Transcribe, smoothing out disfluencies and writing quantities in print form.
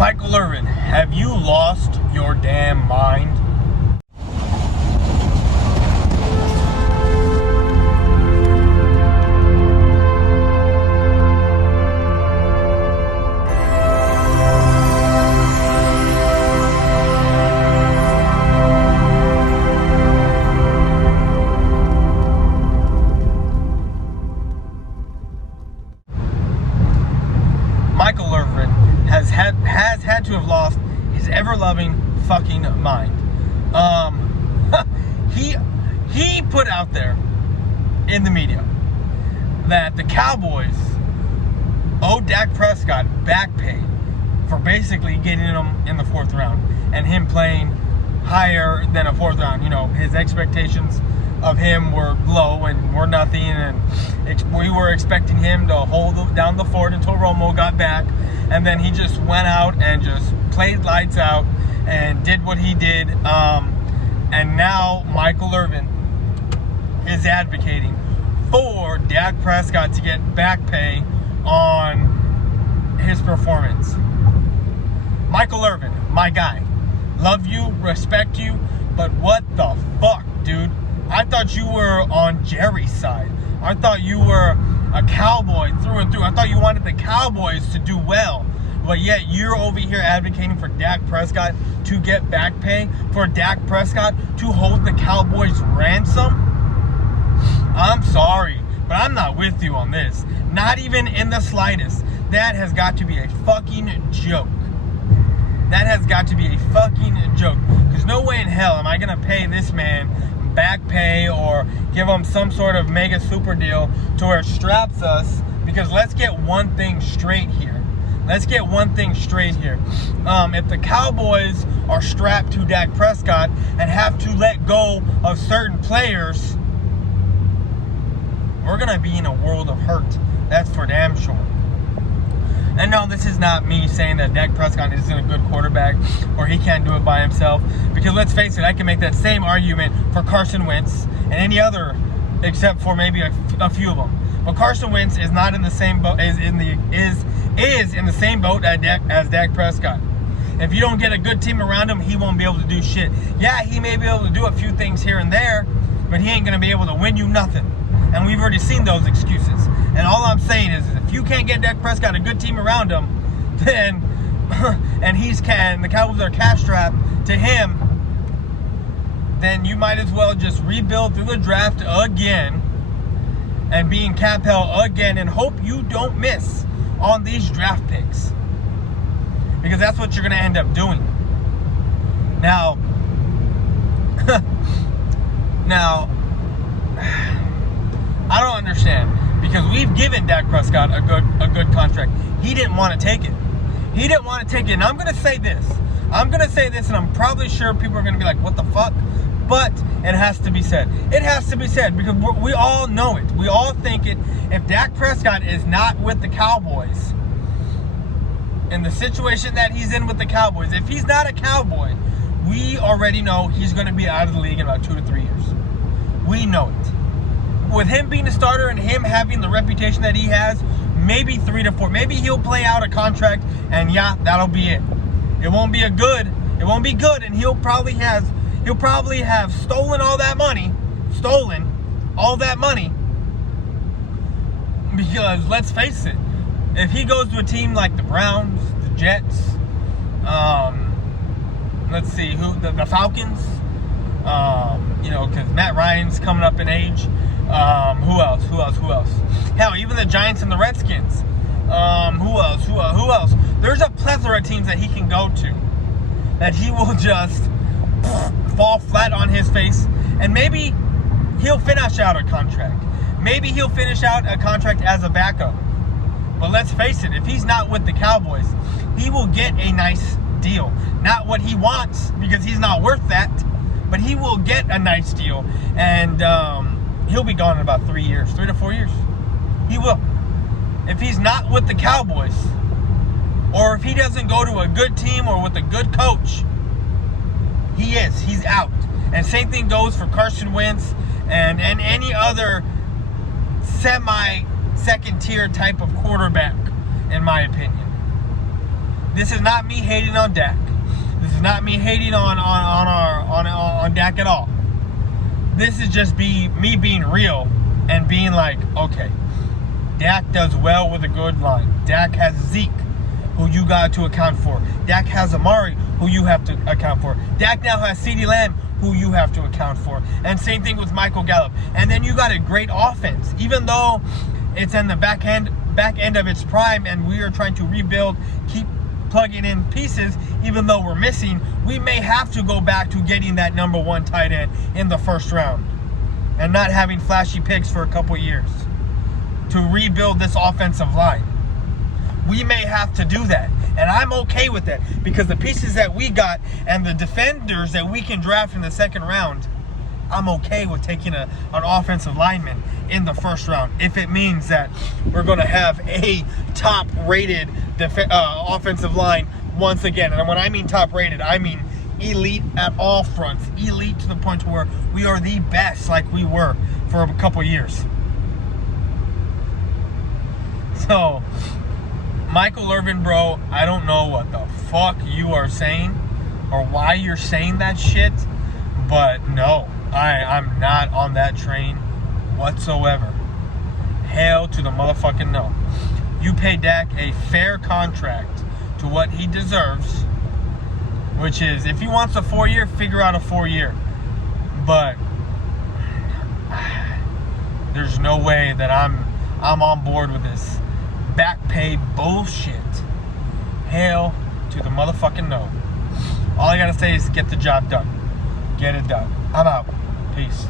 Michael Irvin, have you lost your damn mind? Michael Irvin has had to have lost his ever-loving fucking mind. He put out there in the media that the Cowboys owe Dak Prescott back pay for basically getting him in the 4th round and him playing higher than a 4th round. You know, his expectations of him were low and were nothing, and we were expecting him to hold down the fort until Romo got back, and then he just went out and just played lights out and did what he did. And now Michael Irvin is advocating for Dak Prescott to get back pay on his performance. Michael Irvin, my guy, love you, respect you, but what the fuck, dude? I thought you were on Jerry's side. I thought you were a Cowboy through and through. I thought you wanted the Cowboys to do well. But yet you're over here advocating for Dak Prescott to get back pay, for Dak Prescott to hold the Cowboys ransom? I'm sorry, but I'm not with you on this. Not even in the slightest. That has got to be a fucking joke. That has got to be a fucking joke. There's no way in hell am I going to pay this man back pay or give him some sort of mega super deal to where it straps us, because let's get one thing straight here. Let's get one thing straight here. If the Cowboys are strapped to Dak Prescott and have to let go of certain players, we're going to be in a world of hurt. That's for damn sure. And no, this is not me saying that Dak Prescott isn't a good quarterback or he can't do it by himself. Because let's face it, I can make that same argument for Carson Wentz and any other, except for maybe a few of them. But Carson Wentz is not in the same boat, is in the same boat as Dak Prescott. If you don't get a good team around him, he won't be able to do shit. Yeah, he may be able to do a few things here and there, but he ain't going to be able to win you nothing. And we've already seen those excuses. And all I'm saying is, if you can't get Dak Prescott a good team around him, then and the Cowboys are cash strapped to him, then you might as well just rebuild through the draft again and be in cap hell again and hope you don't miss on these draft picks, because that's what you're going to end up doing. Now, I don't understand, because we've given Dak Prescott a good contract. He didn't want to take it. He didn't want to take it. And I'm going to say this. And I'm probably sure people are going to be like, what the fuck? But it has to be said. It has to be said, because we all know it. We all think it. If Dak Prescott is not with the Cowboys, in the situation that he's in with the Cowboys, if he's not a Cowboy, we already know he's going to be out of the league in about 2 to 3 years. We know it. With him being a starter and him having the reputation that he has, maybe 3 to 4. Maybe he'll play out a contract, and yeah, that'll be it. It won't be good, and he'll probably have stolen all that money. Because let's face it, if he goes to a team like the Browns, the Jets, let's see, the Falcons, because Matt Ryan's coming up in age. Who else? Hell, even the Giants and the Redskins. Who else? There's a plethora of teams that he can go to that he will just fall flat on his face, and maybe he'll finish out a contract. Maybe he'll finish out a contract as a backup. But let's face it, if he's not with the Cowboys, he will get a nice deal. Not what he wants, because he's not worth that, but he will get a nice deal. And he'll be gone in about 3 years, 3 to 4 years. He will. If he's not with the Cowboys, or if he doesn't go to a good team or with a good coach, he's out. And same thing goes for Carson Wentz and any other semi-second tier type of quarterback, in my opinion. This is not me hating on Dak. This is not me hating on Dak at all. This is just me being real and being like, okay, Dak does well with a good line. Dak has Zeke, who you got to account for. Dak has Amari, who you have to account for. Dak now has CeeDee Lamb, who you have to account for. And same thing with Michael Gallup. And then you got a great offense. Even though it's in the back end of its prime and we are trying to rebuild, keep plugging in pieces, even though we're missing, we may have to go back to getting that number 1 tight end in the first round and not having flashy picks for a couple years to rebuild this offensive line. We may have to do that, and I'm okay with that because the pieces that we got and the defenders that we can draft in the second round, I'm okay with taking an offensive lineman in the first round if it means that we're going to have a top-rated offensive line once again. And when I mean top-rated, I mean elite at all fronts, elite to the point where we are the best like we were for a couple years. So, Michael Irvin, bro, I don't know what the fuck you are saying or why you're saying that shit, but no, I'm not on that train whatsoever. Hell to the motherfucking no. You pay Dak a fair contract to what he deserves, which is, if he wants a 4-year, figure out a 4-year. But there's no way that I'm on board with this back pay bullshit. Hell to the motherfucking no. All I gotta say is get the job done. Get it done. I'm out. Peace.